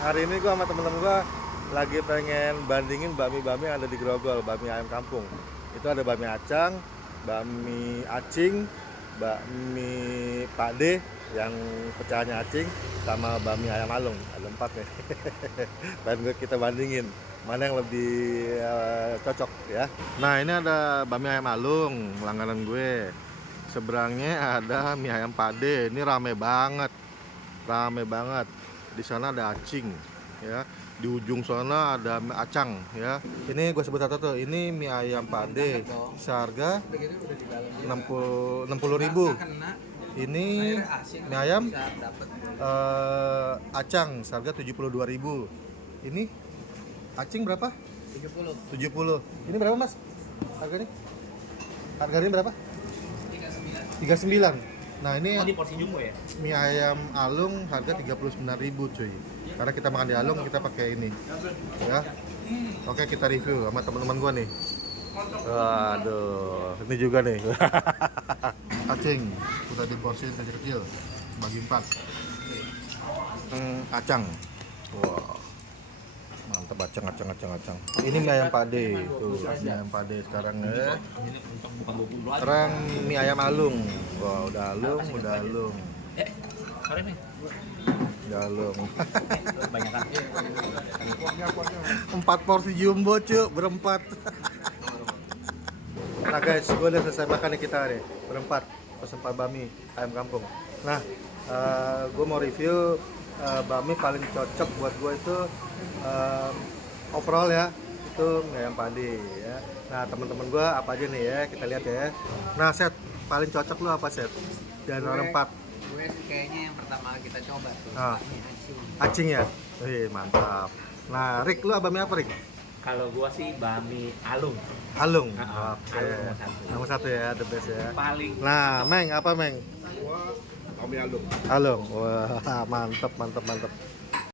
Hari ini gua sama temen-temen gua lagi pengen bandingin bakmi-bakmi yang ada di Grogol, bakmi ayam kampung. Itu ada bakmi acang, bakmi acing, bakmi Pak D yang pecahannya acing, sama bakmi ayam alung. Ada 4 nih. Dan kita bandingin mana yang lebih cocok ya. Nah, ini ada bakmi ayam alung, langganan gue. Seberangnya ada mie ayam Pak D. Ini rame banget. Rame banget. Di sana ada acing ya, di ujung sana ada mie acang ya. Ini gue sebut satu tuh, ini mie ayam Pade seharga 60.000. Ini mie ayam acang seharga 72.000. Ini acing berapa? 70. Ini berapa mas harganya? Harganya berapa? 39. Nah ini di porsi jumbo ya? mie ayam alung harga 39.000 cuy. Karena kita makan di alung kita pakai ini. Ya. Oke, kita review sama teman-teman gua nih. Waduh, ini juga nih. Acing udah diporsiin kecil-kecil bagi 4. Acang. Wah. Mantap, acang. Ini mie ayam Pade. Tuh, mie ayam Pade sekarang ya. Sekarang mie ayam alung. Wah, udah alung. Sorry nih. Udah alung. Kebanyakan. 4 porsi jumbo cuy, berempat. Nah guys, gue udah selesai makan nih kita nih, berempat. Pesen Pak Bami ayam kampung. Nah, gue mau review bakmi paling cocok buat gue itu overall ya, itu mie ayam Pade ya. Nah teman-teman gue apa aja nih ya, kita lihat ya. Nah Set, paling cocok lu apa Set? Dan orang 4. Gue sih kayaknya yang pertama kita coba tuh Ah. bakmi acing. Acing ya? Wih mantap. Nah Rick, lu bakmi apa Rick? Kalau gua sih bakmi alung. Alung. Oke. Oke. Alung nomor 1. Nomor 1 ya, the best ya. Paling Nah, Meng apa Meng? Kami alung. Alung. Wah, mantep.